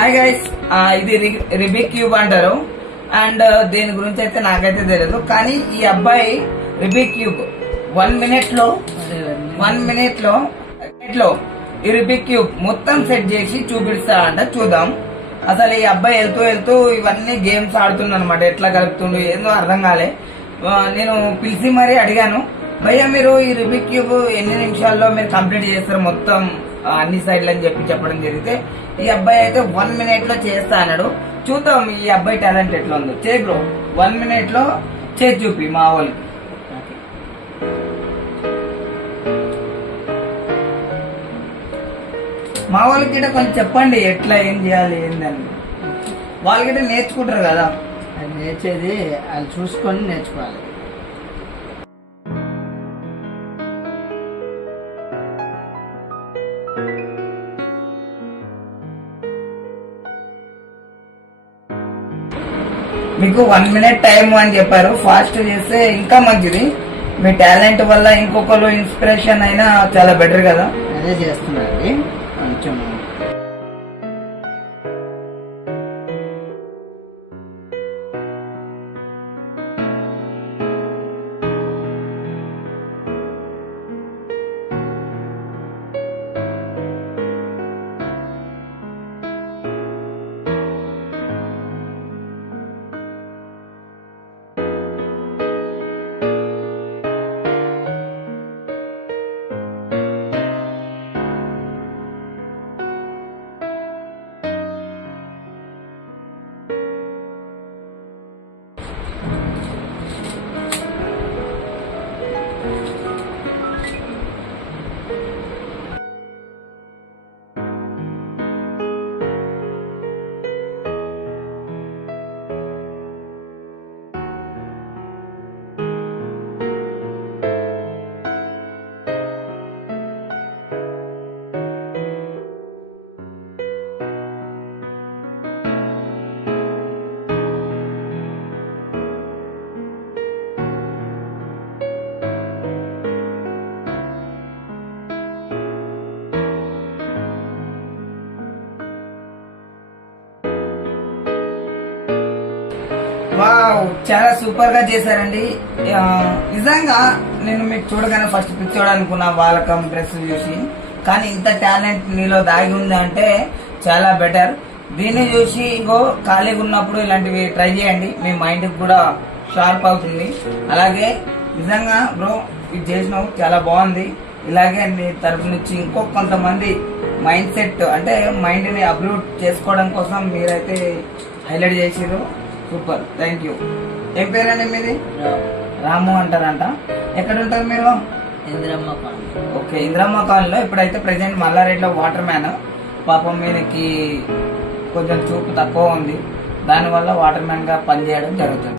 Hi guys, ఇది రిబిక్ cube అంటారు. And దీని గురించి అయితే నాకైతే తెలియదు. కానీ ఈ అబ్బాయి రిబిక్ క్యూబ్ 1 minute లో ఈ రిబిక్ క్యూబ్ మొత్తం సెట్ చేసి చూపిస్తాడంట. చూద్దాం. అసలు ఈ అబ్బాయి వెళ్తూ ఇవన్నీ గేమ్స్ ఆడుతున్నాడు అనమాట. ఎట్లా కలుపుతుండు ఏందో అర్థం కాలే. నేను పిలిచి మరీ అడిగాను, భయ్యా మీరు ఈ రిబిక్ క్యూబ్ ఎన్ని నిమిషాల్లో మీరు కంప్లీట్ చేస్తారు మొత్తం అన్ని సైడ్లు అని చెప్పడం జరిగితే, ఈ అబ్బాయి అయితే 1 minute లో చేస్తా అన్నాడు. చూద్దాం ఈ అబ్బాయి టాలెంట్ ఎట్లా ఉందో. చే బ్రో, 1 minute లో చేసి చూపి మా వాళ్ళకి. మా వాళ్ళకి గిట్ట కొంచెం చెప్పండి ఎట్లా ఏం చేయాలి ఏందని. వాళ్ళు గిట్ట నేర్చుకుంటారు కదా. అది నేర్చేది అది చూసుకొని నేర్చుకోవాలి. మీకు 1 minute టైం అని చెప్పారు. ఫాస్ట్ చేస్తే ఇంకా మంచిది. మీ టాలెంట్ వల్ల ఇంకొకరు ఇన్స్పిరేషన్ అయినా చాలా బెటర్ కదా. అదే చేస్తున్నది కొంచెం. వావ్, చాలా సూపర్ గా చేశారండి. నిజంగా నేను మీకు చూడగానే ఫస్ట్ పిచ్చోడనుకున్నా వాళ్ళకం డ్రెస్ చూసి. కానీ ఇంత టాలెంట్ నీలో దాగి ఉంది అంటే చాలా బెటర్. దీన్ని చూసి ఇంకో ఖాళీగా ఉన్నప్పుడు ఇలాంటివి ట్రై చేయండి. మీ మైండ్ కూడా షార్ప్ అవుతుంది. అలాగే నిజంగా బ్రో ఇది చేసినావు చాలా బాగుంది. ఇలాగే నీ తరపు నుంచి ఇంకో కొంతమంది మైండ్ సెట్ అంటే మైండ్ ని అప్లోడ్ చేసుకోవడం కోసం మీరైతే హైలైట్ చేసిరు. Super, thank you. ఏం పేరండి మీది? రాము అంటారంట. ఎక్కడ ఉంటారు మీరు? ఇంద్రమ్మ కాలనీ. ఓకే, ఇంద్రమ్మ కాలనీలో. ఇప్పుడైతే ప్రెసెంట్ మల్లారెడ్డిలో వాటర్ మ్యాన్. పాపం మీదకి కొంచెం చూపు తక్కువ ఉంది. దానివల్ల వాటర్ మ్యాన్ గా పనిచేయడం జరుగుతుంది.